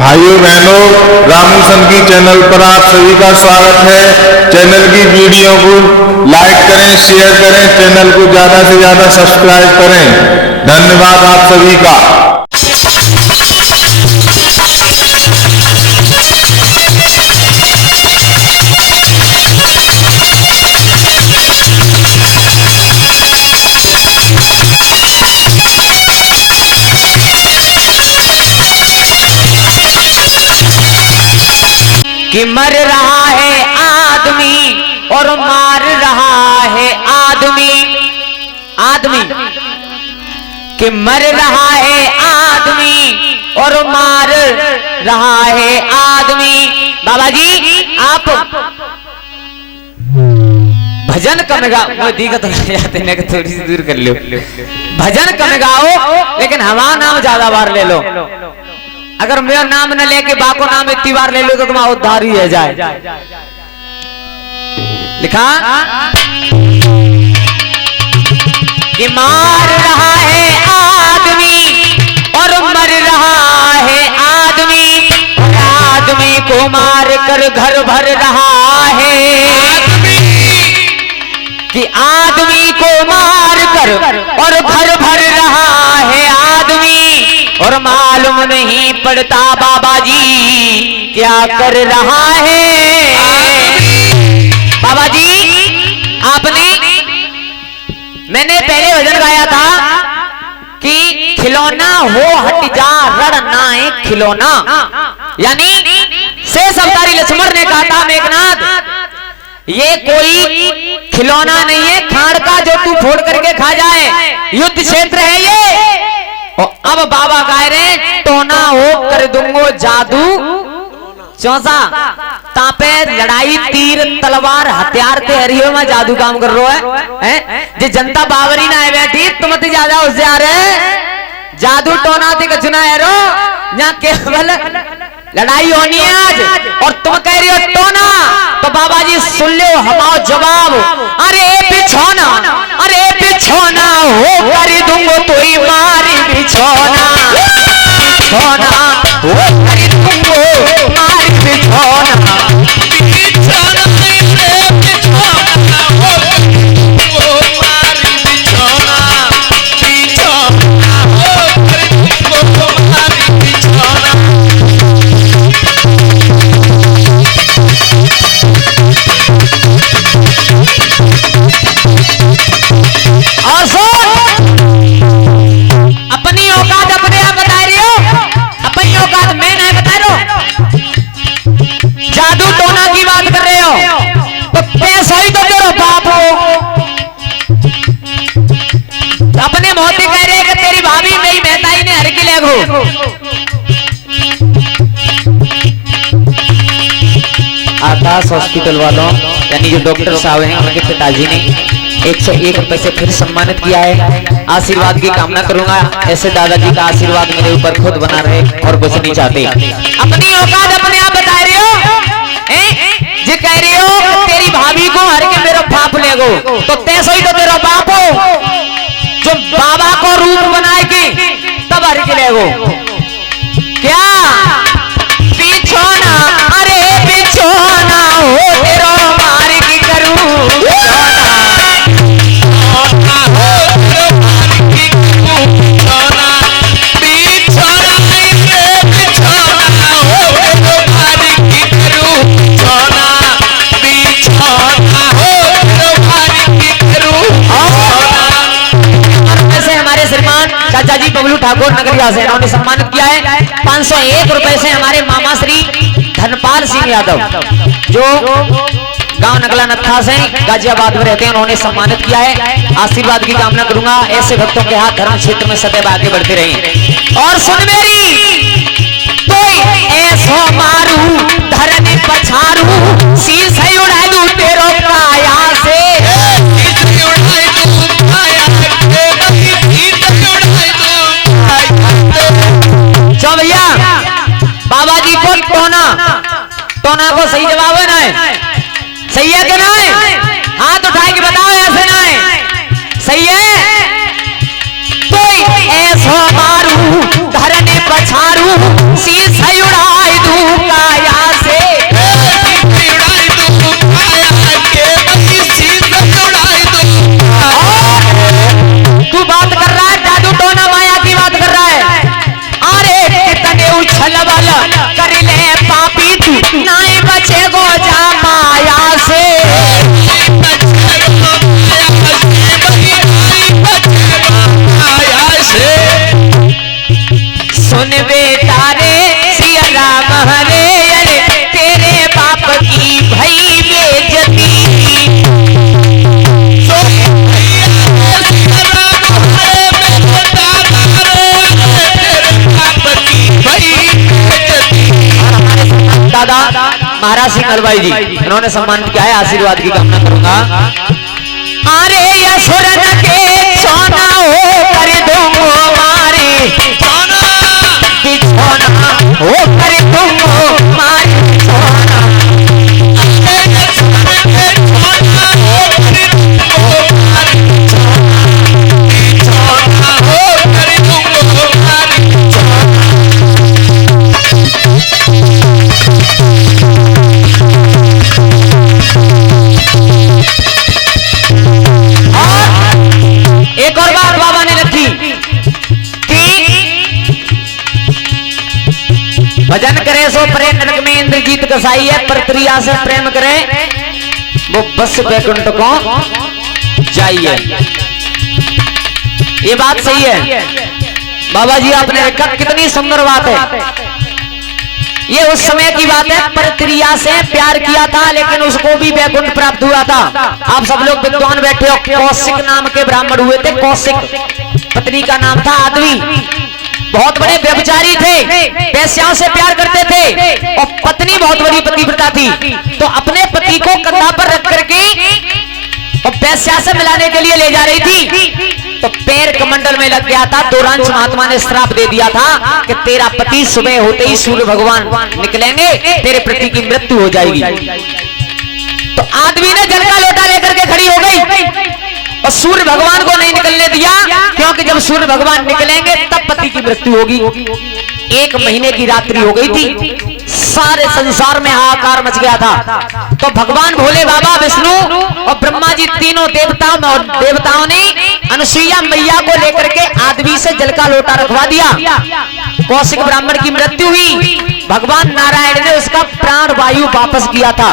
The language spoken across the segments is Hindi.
भाइयों बहनों, रामू संकी चैनल पर आप सभी का स्वागत है। चैनल की वीडियो को लाइक करें, शेयर करें, चैनल को ज्यादा से ज्यादा सब्सक्राइब करें। धन्यवाद आप सभी का। कि मर रहा है आदमी और मार रहा है आदमी, आदमी कि मर रहा है आदमी और मार रहा है आदमी। बाबा जी आप भजन कम गाओ, दिक्कत हो जाते हैं कि थोड़ी सी दूर कर लो। भजन कम गाओ लेकिन हमारा नाम ज्यादा बार ले लो। अगर मेरा नाम न लेके बाको नाम इतनी बार ले लो तो तुम्हारा उद्धार ही हो जाए। लिखा कि मार रहा है आदमी और मर रहा है आदमी, आदमी को मार कर घर भर रहा है। कि आदमी को मार कर और घर भर रहा है आदमी, और मालूम नहीं पड़ता बाबा जी क्या कर रहा है। बाबा जी आपने, मैंने पहले भजन गाया था कि खिलौना हो हट जा रण नाए खिलौना, यानी शेष अवतारी लक्ष्मण ने कहा था मेघनाथ ये कोई खिलौना नहीं है खाड़ का जो तू फोड़ करके खा जाए, युद्ध क्षेत्र है ये। और अब बाबा कह रहे टोना हो कर दूंगो जादू चौसा तापे लड़ाई तीर तलवार हथियार ते हरियो में जादू काम कर रहा है। जे जनता बावरी ना है बैठी तुम मत जा जाओ उससे आ रहे जादू टोना थी कचुना है रो, यहाँ केवल लड़ाई होनी है आज और तुम कह रही हो टोना। तो बाबा जी सुन लो हमारा जवाब, अरे बिछोना, अरे बिछोना हो कर दूंगो तो ही मारी बिछोना, बिछोना हो कर दूंगो मारी बिछोना, बिछोना बिछोना हो मारी बिछोना, बिछोना हो कर दूंगो मारी बिछोना। और अपनी औकात अपने आप बता रही हो, अपनी औकात मैं नहीं बता रहा हूं। जादू टोना की बात कर रहे हो तो पैसा ही तो तेरा बाप हो। अपने मोती कह रहे कि तेरी भाभी मेरी मेहताई ने हर की लेग हो। आकाश हॉस्पिटल वालों यानी जो डॉक्टर साहब हैं उनके पिताजी ने 101 रुपए से फिर सम्मानित किया है। आशीर्वाद की कामना करूंगा, ऐसे दादाजी का आशीर्वाद मेरे ऊपर खुद बना रहे और कुछ नहीं चाहते। अपनी औकात अपने आप बता रही हो, जी कह रही हो तेरी भाभी को हर के मेरा बाप ले गो, तो तैसो ही तो तेरा बाप हो जो बाबा को रूप बनाएगी तब हर के ले गो। क्या बिछोना, अरे बिछोना हो तेरा मार की करूं चाचा जी बबलू ठाकुर नगरिया से इन्होंने सम्मानित किया है 501 रुपए से। हमारे मामा श्री धनपाल सिंह यादव जो गांव नगला नत्था से गाजियाबाद में रहते हैं, उन्होंने सम्मानित किया है। आशीर्वाद की कामना करूंगा, ऐसे भक्तों के हाथ धर्म क्षेत्र में सदैव आगे बढ़ते रहें। और सुन मेरी तो ऐसो मारू धरनी पछारू शीश उड़ा दूं तेरो काया से, भैया बाबा जी को टोना, टोना को सही जवाब है ना, सही है कि ना है? हाथ उठा के बताओ ऐसे ना है, सही है? तो ऐसो मारू धरने पछारू शीश उड़ा छलबल कर ले पापी तू नाई बचे गो जा माया से। सुन बेटा रे सिया राम हरे अरे तेरे बाप की भई बेइज्जती। दादा महाराज सिंह हलवाई जी इन्होंने सम्मानित किया है, आशीर्वाद की कामना करूंगा। अरे यसुरन के सोना हो कर दूंगो मारे बिछोना हो कर दूंगो मारे सोना। एक और बात बाबा ने रखी कि भजन करे सो प्रेम नरक में इंद्रजीत कसाई है, पर त्रिया से प्रेम करे वो बस बैकुंठ को जाइए। ये बात सही है बाबा जी आपने रखा, कितनी सुंदर बात है। ये उस समय की बात है, पर त्रिया से प्यार किया था लेकिन उसको भी बैकुंठ प्राप्त हुआ था। आप सब लोग विद्वान बैठे हो, कौशिक नाम के ब्राह्मण हुए थे। कौशिक पत्नी का नाम था आदमी, बहुत बड़े व्यभिचारी थे, वेश्याओं से प्यार करते थे और पत्नी बहुत बड़ी पतिव्रता थी। तो अपने पति को कंधा पर रख करके और वेश्या से मिलाने के लिए ले जा रही थी, तो पैर कमंडल में लग गया था। दोरांश महात्मा ने श्राप दे दिया था कि तेरा पति सुबह होते ही सूर्य भगवान निकलेंगे, तेरे पति की मृत्यु हो जाएगी। तो आदमी ने जल का लोटा लेकर के खड़ी हो गई और सूर्य भगवान को नहीं निकलने दिया, क्योंकि जब सूर्य भगवान निकलेंगे तब पति की मृत्यु होगी। 1 महीने की रात्रि हो गई थी, सारे संसार में हाहाकार मच गया था। तो भगवान भोले बाबा, विष्णु और ब्रह्मा जी तीनों देवताओं ने अनुसुईया मैया को लेकर के आदमी से जल का लोटा रखवा दिया। कौशिक ब्राह्मण की मृत्यु हुई, भगवान नारायण ने उसका प्राण वायु वापस किया था।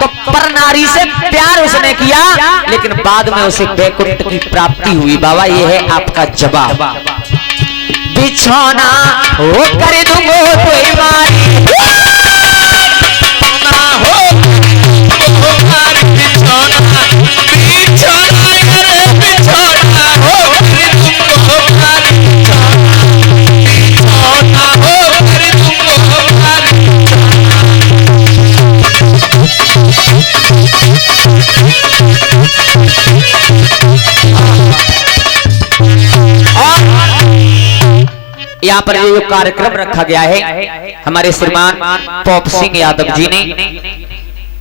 तो पर नारी से प्यार उसने किया, लेकिन बाद में उसे वैकुंठ की प्राप्ति हुई। बाबा ये है आपका जवाब। बिछौना हो कर दूंगो तो मारी हो यहाँ पर जो कार्यक्रम रखा गया है, हमारे श्रीमान पॉप सिंह यादव जी ने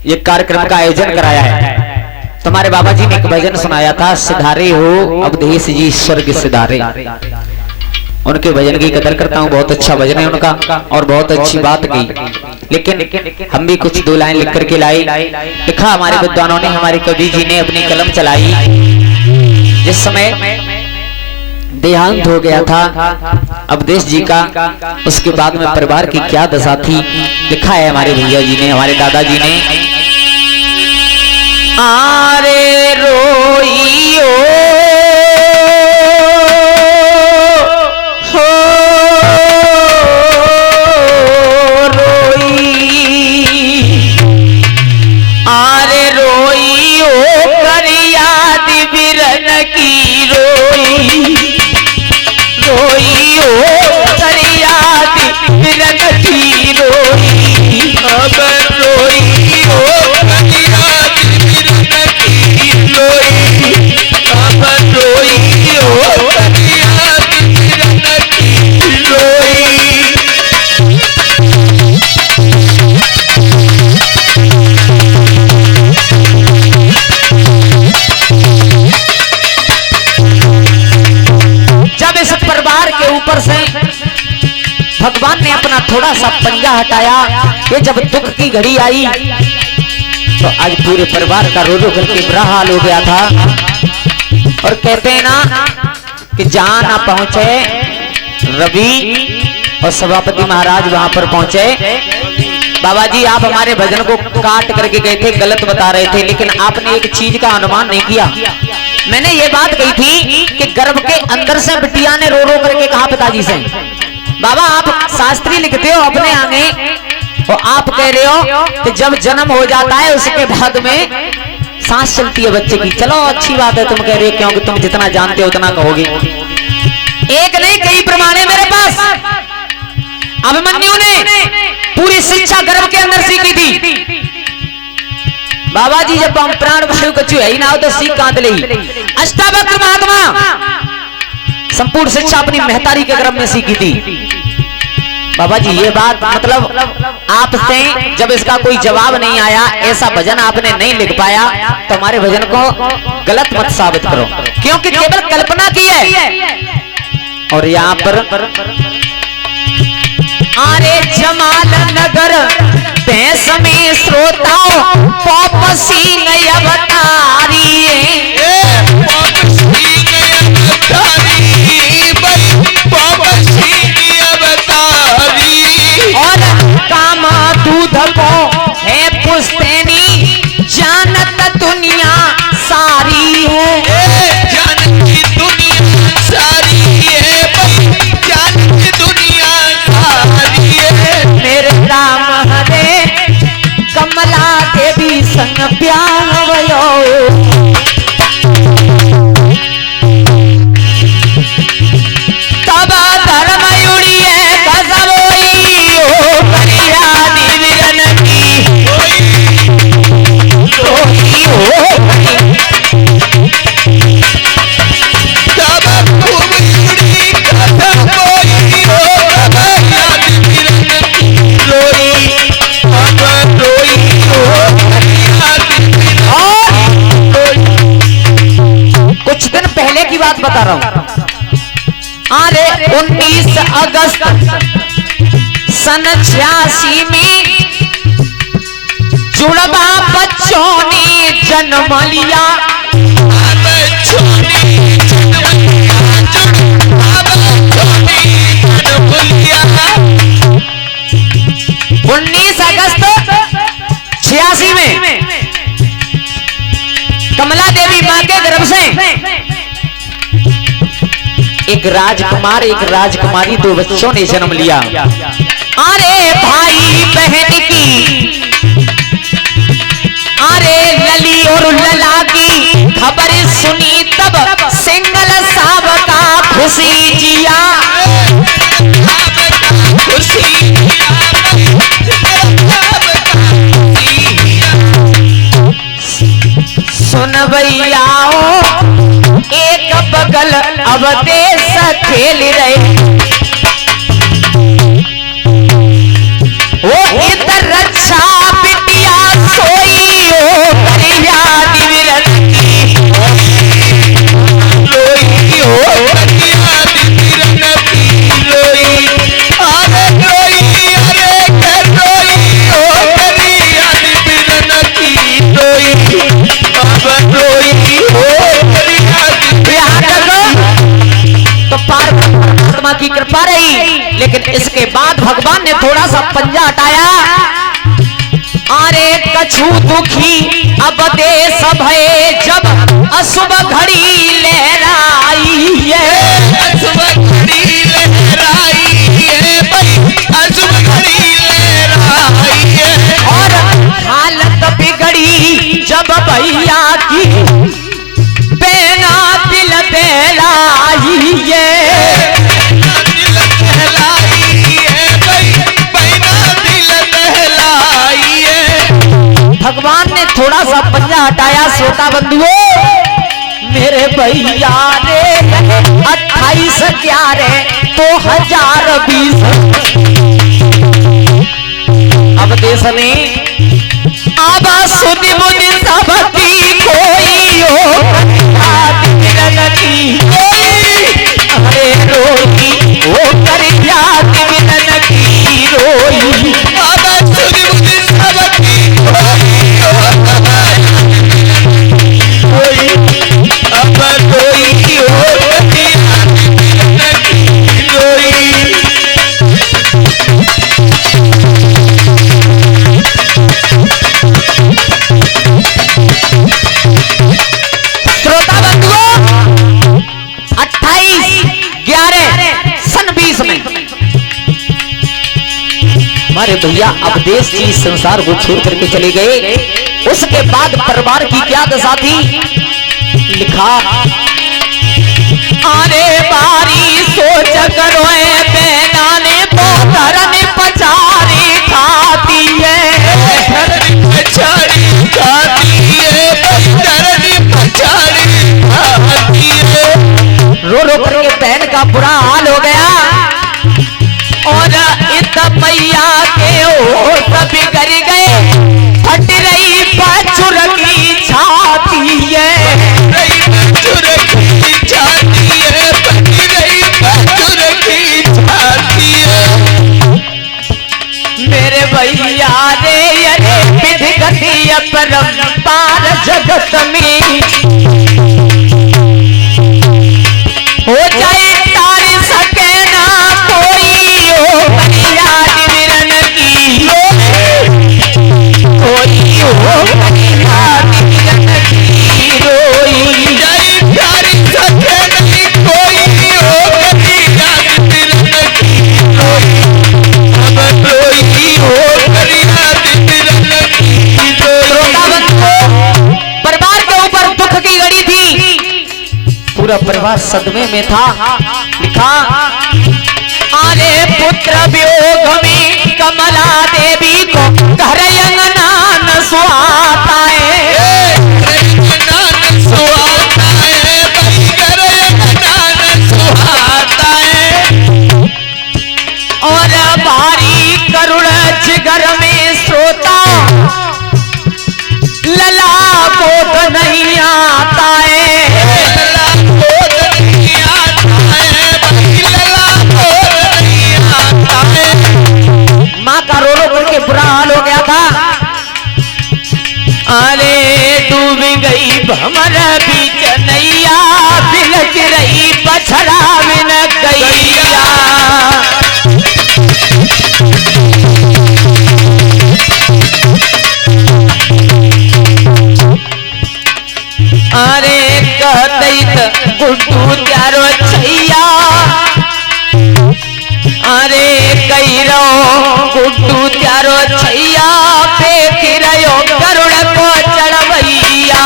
ये कार्यक्रम का आयोजन कराया है। तुम्हारे बाबा जी ने एक भजन सुनाया था, सिधारे हो अवधेश जी स्वर्ग सिधारे। उनके भजन की कदर करता हूँ, बहुत अच्छा भजन है उनका और बहुत अच्छी बात की। लेकिन हम भी कुछ 2 लाइन लिख करके लाए। लिखा हमारे विद्वानों ने, हमारे कवि जी ने अपनी कलम चलाई। जिस समय देहांत हो गया था अवधेश जी का, उसके बाद में परिवार की क्या दशा थी, लिखा है हमारे भैया जी ने, हमारे दादाजी ने। आरे रोइयो हो रोई, आरे रोइयो कर याद बिरन की रोई, रोइयो कर याद बिरन की रोई, अब रोइयो कर याद बिरन की रोई, अब रोइयो कर याद बिरन की रोई। जब इस परिवार के ऊपर से भगवान ने अपना थोड़ा सा पंजा हटाया, ये जब दुख की घड़ी आई तो आज पूरे परिवार का रो रो करके बुरा हाल हो गया था। और कहते हैं ना कि जहां ना पहुंचे रवि और सभापति महाराज वहां पर पहुंचे। बाबा जी आप हमारे भजन को काट करके गए थे, गलत बता रहे थे, लेकिन आपने एक चीज का अनुमान नहीं किया। मैंने ये बात कही थी कि गर्भ के अंदर से बिटिया ने रो रो करके कहा पिताजी से, बाबा आप शास्त्री लिखते हो अपने आगे और आप कह रहे हो कि जब जन्म हो जाता है उसके बाद में सांस चलती है बच्चे की। चलो अच्छी बात है तुम कह रहे हो, क्योंकि तुम जितना जानते हो उतना कहोगे। एक नहीं कई प्रमाण है मेरे पास। अभिमन्यु ने पूरी शिक्षा गर्भ के अंदर सीखी थी। बाबा जी जब हम प्राण वायु कछु है ही ना हो तो सीख कहां ले। अष्टावक्र महात्मा संपूर्ण शिक्षा अपनी महतारी के गर्भ में सीखी थी। बाबा जी ये बात मतलब आपसे जब इसका कोई जवाब नहीं आया, ऐसा भजन आपने नहीं लिख पाया, तो हमारे भजन को गलत मत साबित करो, क्योंकि केवल कल्पना की है। और यहाँ पर अरे जमाल नगर भैंस में श्रोताओं पॉपसी नय अवतारी और काम दूध को है पुस्तैनी जानत दुनिया सारी है। जानती दुनिया सारी है भाई, जानती दुनिया सारी है। मेरे राम हरे कमला देवी संग प्यावयो तब धर्म युड़िए कसबोई ओ करिया दिव्यन की रोई हो तब खूब जुड़ी कथा कोई हो करिया दिव्यन की रोई, अब रोई हो करिया दिव्यन और कुछ दिन पहले की बात बता रहा हूं। अरे 19 अगस्त सन 86 में जुड़वा बच्चों ने जन्म लिया। अब छोटी जनमलिया जुड़, अब छोटी जनमलिया 19 अगस्त 86 में कमला देवी मां के गर्भ से एक राजकुमार एक राजकुमारी दो बच्चों ने जन्म लिया। अरे भाई बहन की अरे लली और लला की खबर सुनी तब सिंगल साहब का खुशी जिया। खुशी सुन भैयाओ एक बगल अब देश खेल रहे, वो इधर रक्षा बिटिया सोई हो करिया दिव्यन की रोई हो करिया दिव्यन की रोई, अरे रोई अरे कर रोई हो करिया दिव्यन की रोई, अब रोई हो करिया तो परमात्मा की कृपा रही। लेकिन इसके बाद भगवान ने थोड़ा सा पंजा हटाया। अरे कछु दुखी अब देश भये जब अशुभ घड़ी लहराई है। अशुभ घड़ी लहराई है भाई, अशुभ घड़ी लहराई है। और हालत बिगड़ी जब भैया की बेना दिल दहलाई है। दिल दहलाई है भाई, बहना दिल दहलाई है। भगवान ने थोड़ा सा पंजा हटाया। श्रोता बंधुओं मेरे भैया रे 28/11 2020 अब देश में अब सुनी मुनि सबकी कोई हो की अरे रोई वो कर दिव्यन की रोई। अब सुनी मुझे सबकी कोई हो कोई, अब रोई हो करिया दिव्यन की रोई। अरे भैया अवधेश जी इस संसार को छोड़ करके चले गए। उसके बाद परिवार की क्या दशा थी, लिखा अरे बारी सोच करो बेनाने पोधरन पचारी खाती है, पचारी खाती है, पचारी खाती है। रो रो करके बहन का बुरा हाल हो गया और इत मैया के हो सब गर गए। फट रही पचुर की छाती है, पचुर की छाती है, फट रही पचुर की छाती है। मेरे भैया रे अरे विधि गति अपरंपार जगत में हो जाए तार सके ना कोई हो याद विरन की, कोई हो याद विरन की रोई जाए तार सके नहीं कोई हो याद विरन की रोई, अब कोई हो याद विरन की रोई। परिवार के ऊपर दुख की घड़ी थी, पूरा परिवार सदमे में था। लिखा अरे पुत्र वियोग में कमला देवी को घर अंगना न सुहाता है, नान सुहाता है, घर नान सुहाता है। और भारी करुण जिगर में श्रोता लला बोध नहीं आता है, माँ का रो रो करके बुरा हाल हो गया था। अरे डूब गई भमर बीच नैया, बिलख रही पछड़ा बिन गैया। अरे कहते गुड्डू त्यारो छैया, अरे कही रहो गुड्डू त्यारो छैया, पेख रहो गरुड़ को चढ़वैया।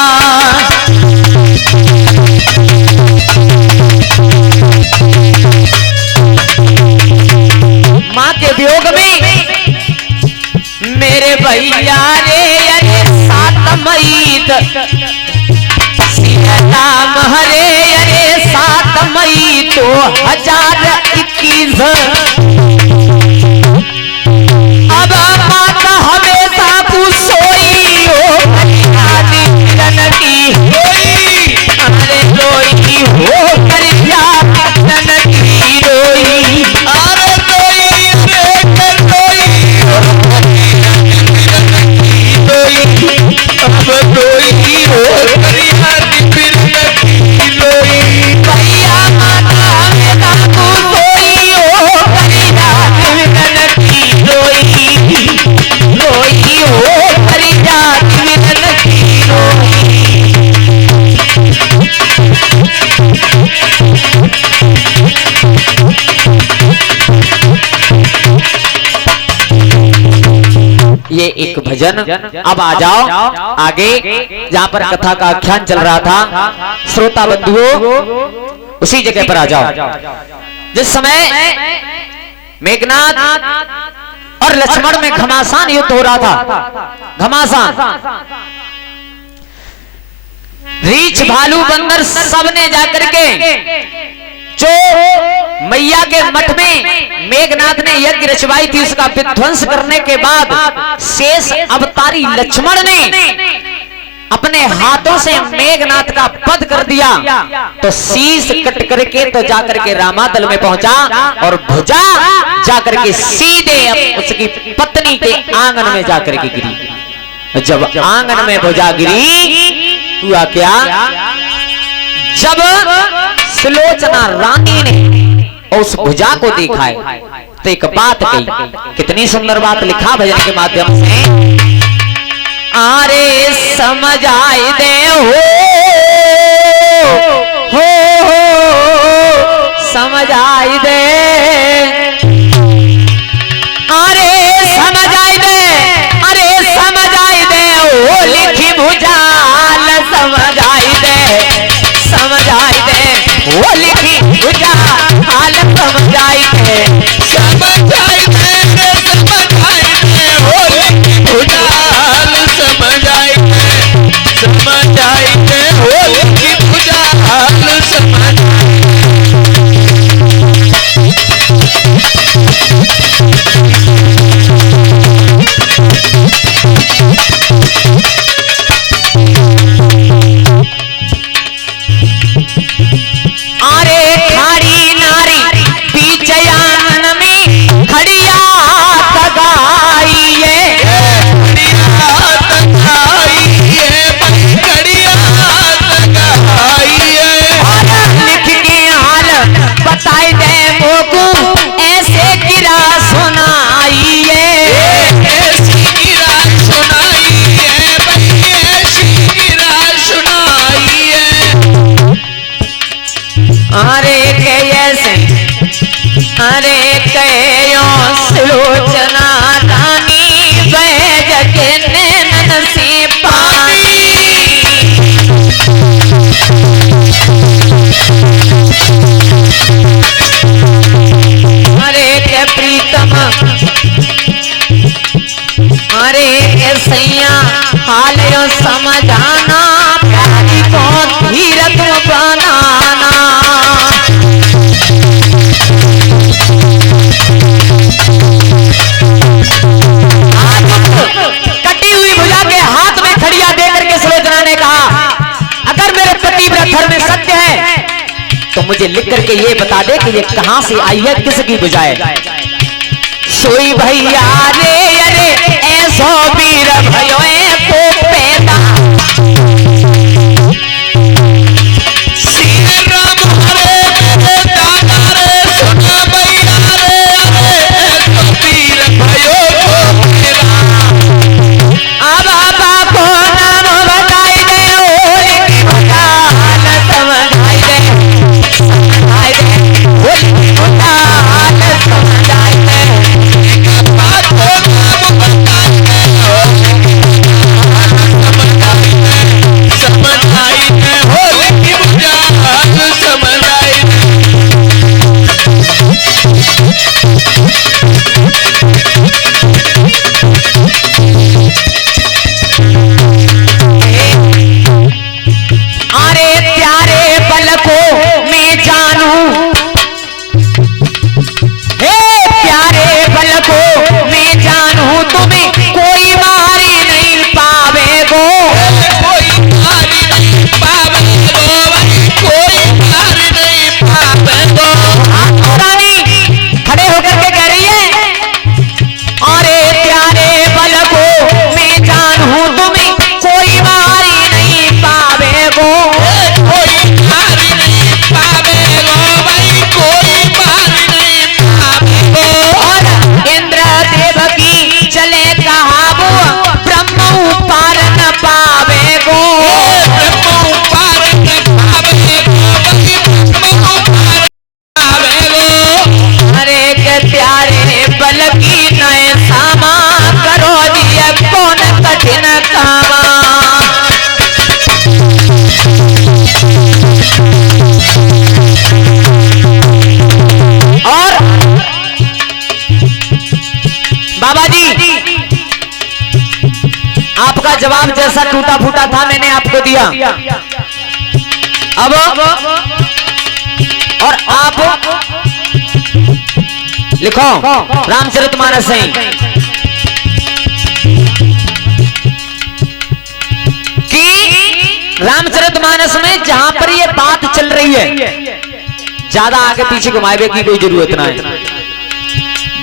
माँ के वियोग में मेरे भैया रे अरे सात मई राम हरे अरे 7 मई 2021। अब माता हमेशा सोई हो आदि किरण की, अरे रोई हो कर किरण की रोई, अरे रोई रे कर रोई हो रोई, अब रोई हो भैया माता हमेशा सोई हो की रोई, रोई हो कर किरण की रोई। ये एक भजन। अब आ जाओ आगे, जहां पर कथा का आख्यान चल रहा था। श्रोता बंधुओं उसी जगह पर आ जाओ जिस समय मेघनाथ और लक्ष्मण में घमासान युद्ध हो रहा था। घमासान, रीछ भालू बंदर सबने जाकर के जो मैया के मठ में मेघनाथ ने यज्ञ रचवाई थी उसका विध्वंस करने के बाद शेष अवतारी लक्ष्मण ने अपने हाथों से मेघनाथ का वध कर दिया। तो शीश कट करके तो जाकर के रामादल में पहुंचा और भुजा जाकर के सीधे उसकी पत्नी के आंगन में जाकर के गिरी। जब आंगन में भुजा गिरी हुआ क्या, जब सुलोचना रानी ने उस भुजा को देखा है तो एक बात कही, कितनी सुंदर बात लिखा भजन के माध्यम से। आरे समझ आए दे हो समझ आए दे, आरे समझ अरे सैया हाल यो समझाना, प्यारी को धीरज बनाना। कटी हुई भुजा के हाथ में खड़िया देकर के सुलोचना ने कहा, अगर मेरे पतिव्रत में सत्य है तो मुझे लिख करके ये बता दे कि ये कहां से आई है, किसकी भुजा है। सोई भैया रे अरे ऐसो वीर भयो को पैदा, श्री राम हरे मेरे दादा रे, सुना भैया रे अरे ऐसो वीर भयो को पैदा। अब बापो नाम बताई दे, होली की भुजाल समझाई दे, समझाई दे, होली की भुजाल समझाई दे। बात को नाम बताई दे, समझाई दे, होली की भुजाल समझाई दे। अरे प्यारे पलकों में जानू, हे प्यारे पलकों में जानू, तुम्हें कोई मारी नहीं पावेगो। कोई मारी नहीं पावेगो, कोई मारी नहीं पावेगो। रानी खड़े होकर के कह रही है, अरे प्यारे पलकों में जानू, तुम्हें कोई मारी नहीं पावेगो। कोई मारी नहीं पावेगो भाई, कोई मारी नहीं पावेगो। और इंद्र देव की चले कहाबू, ब्रह्म पार न पावेगो। ब्रह्म पार न पावेगो भाई, ब्रह्म पार न पावेगो। अरे के प्यारे बल की नए सामा, करो दिया कौन कठिन कामा। और बाबा जी आपका जवाब जैसा टूटा फूटा था मैंने आपको दिया, अब और आप लिखो रामचरितमानस से कि रामचरितमानस में जहां पर ये बात चल रही है, ज्यादा आगे पीछे घुमाए की कोई जरूरत ना है।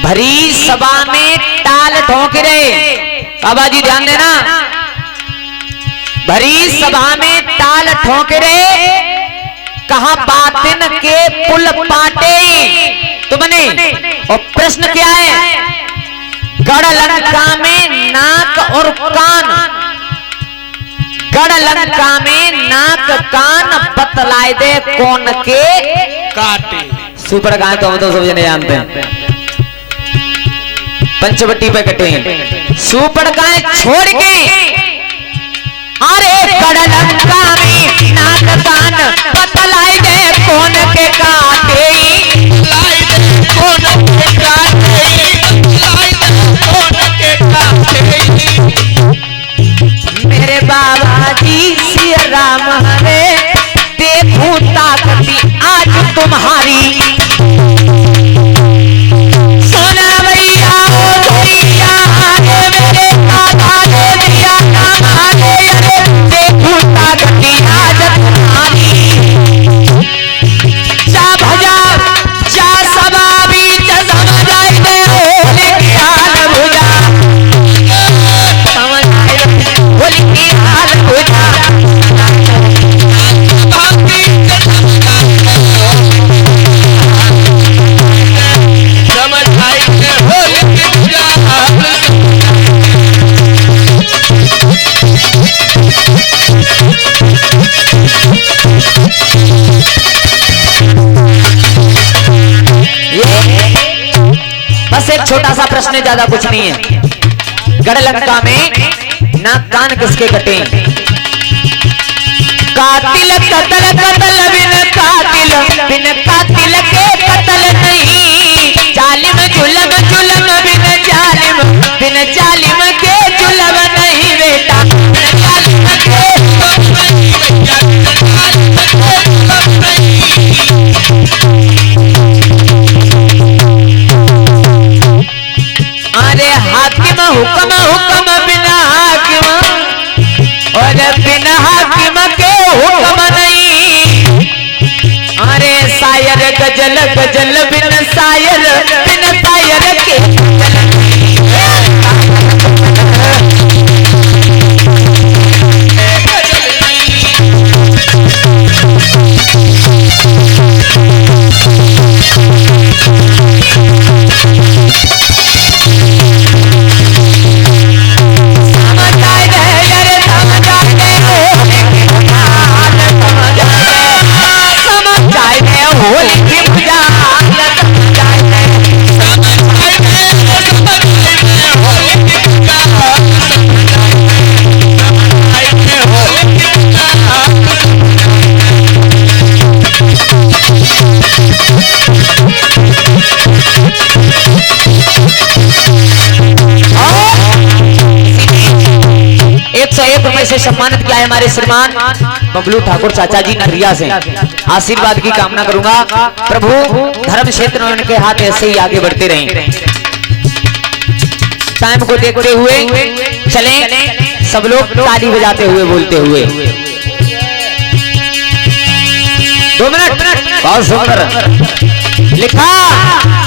भरी सभा में टाल ठोक रहे, बाबा जी ध्यान देना, भरी सभा में टाल ठोक रहे, कहा बातिन के पुल पाटे तुमने। और प्रश्न क्या है, गढ़ लंका में नाक और कान, गढ़ लंका में नाक कान बतलाए दे कौन के काटे। सुपर गाय तो हम तो सब जने जानते हैं, पंचवटी पे कटे सुपर गाय छोड़ के। अरे गढ़ लंका में नाक कान बतलाए दे कौन के काटे, लाई दे कौन के काटे, लाई दे कौन के काटे। मेरे बाबा जी श्री राम हरे, देखूं ताकती आज तुम्हारी। सोना भैया ओ भैया, आगे मेरे दादा ने दिया नाम आगे, अरे देखूं ताकती आज तुम्हारी। चा भजा चा सभा बीच समझाई दे, होली की हाल भुजा, समझाई दे होली की हाल भुजा। समझाई दे होली की भुजाल। बस एक छोटा सा प्रश्न है, ज्यादा कुछ नहीं है। गढ़ लंका में नाक कान किसके कटे? कातिल कतल कतल बिन कातिल के कतल नहीं, जालिम जुलम जुलम बिन जालिम के हुक्म हुक्म बिना हाकिम, और बिना हाकिम के हुक्म नहीं। अरे शायर गजल गजल बिन शायर के से सम्मानित किया है हमारे श्रीमान बबलू ठाकुर चाचा जी नरिया से। आशीर्वाद की कामना करूंगा, प्रभु धर्म क्षेत्र में उनके हाथ ऐसे ही आगे बढ़ते रहें। टाइम को देखते हुए चलें सब लोग ताली बजाते हुए बोलते हुए। 2 मिनट बहुत सुंदर लिखा।